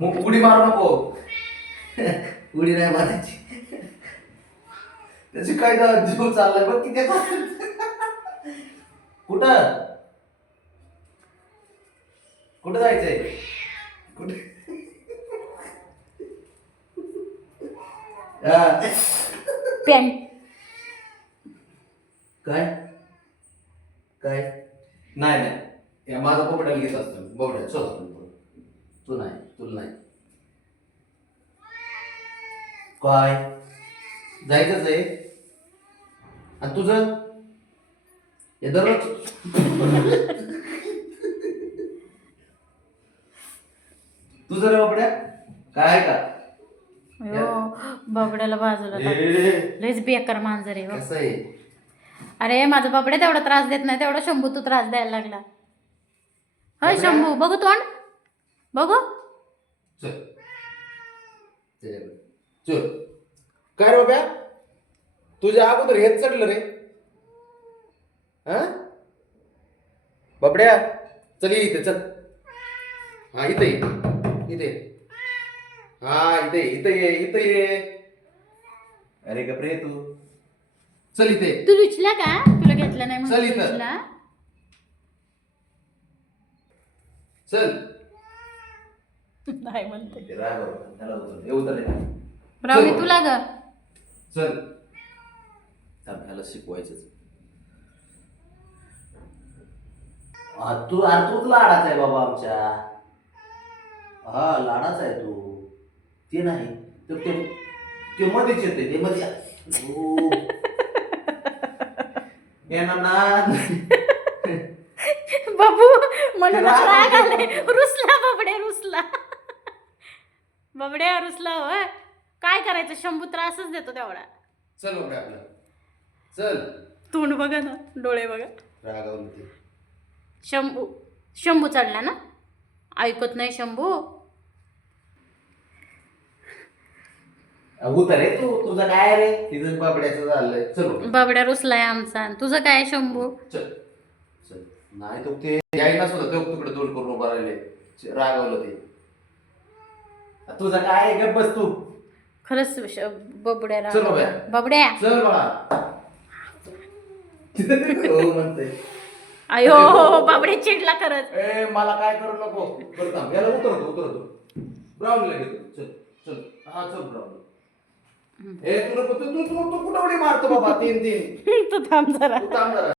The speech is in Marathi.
मग उडी मारू नको. उडी नाही मारायची. त्याची काय जीव चाललाय बघ किती. कुठं कुठं जायचंय? कुठे? पॅन्ट. काय काय नाही नाही, या माझा बोबड्याला घेत असतो. बोबड्या चल आपण पुढं. तू नाही, तुला नाही. काय जायचंच आहे? आणि तुझं हे दररोज तुझं रे बाबड्या काय आहे का? हो बाबड्याला बाजूला टाक. लयच बेकार मांजर आहे. कसं आहे? अरे माझा बाबड्या तेवढा त्रास देत नाही, तेवढा शंभू तू त्रास द्यायला लागला. होय शंभू, बघू तोंड बघू. चल चल. काय रे बाब्या, तुझ्या अगोदर हेच चढलं रे. हा बाबड्या चल इथे चल. हा इथे इथे. हा इथे इथे ये इथे ये. अरे गपरे तू. चल इथे. तू लुचला का? तुला घेतलं नाही चल म्हणून इथं. लुचला. चल. नाही म्हणते ते राग आला. त्याला उतर. ये उतर रे. राहुली चल. तुला ग. चल. त्याला शिकवायचंच. तूच लाडाचा आहे बाबा आमच्या. हा लाडाचा आहे तू. ते नाही तर ते मध्येच येते. ते मध्ये येणार ना. बाबू म्हणून राग आले. रुसला बाबड्या, रुसला बाबड्या, रुसला. होय काय करायचं, शंभू त्रासच देतो तेवढा. चल बाबड्या आपलं. चल. तोंड बघा ना, डोळे बघा. रागावून ते. शंभू शंभू चढला ना, ऐकत नाही शंभू. उतर रे तू. तुझं काय रे? तिथं बाबड्याचं झालंय. चल बाबड्या. बाबड्या रुसलाय आमचा. तुझं काय शंभू? चल चल. नाही तो ते यायला सुद्धा तो तुकडे दोन करून उभा राहिले. रागावलं ते. तुझं काय गप बस तू. खरंच बबड्या चल बाबड्या. बाबड्या. चल बाळा. हो म्हणते. अयो बाबड्या चिडला खरंच. ए मला काय करू नको. बरं थांब. याला उतरतो. ब्राऊनला घेतो. चल चल. हा चल ब्राऊन. ए तू नको. तू कुठं उडी मारतो बाबा? तीन तू थांब जरा. तू थांब जरा.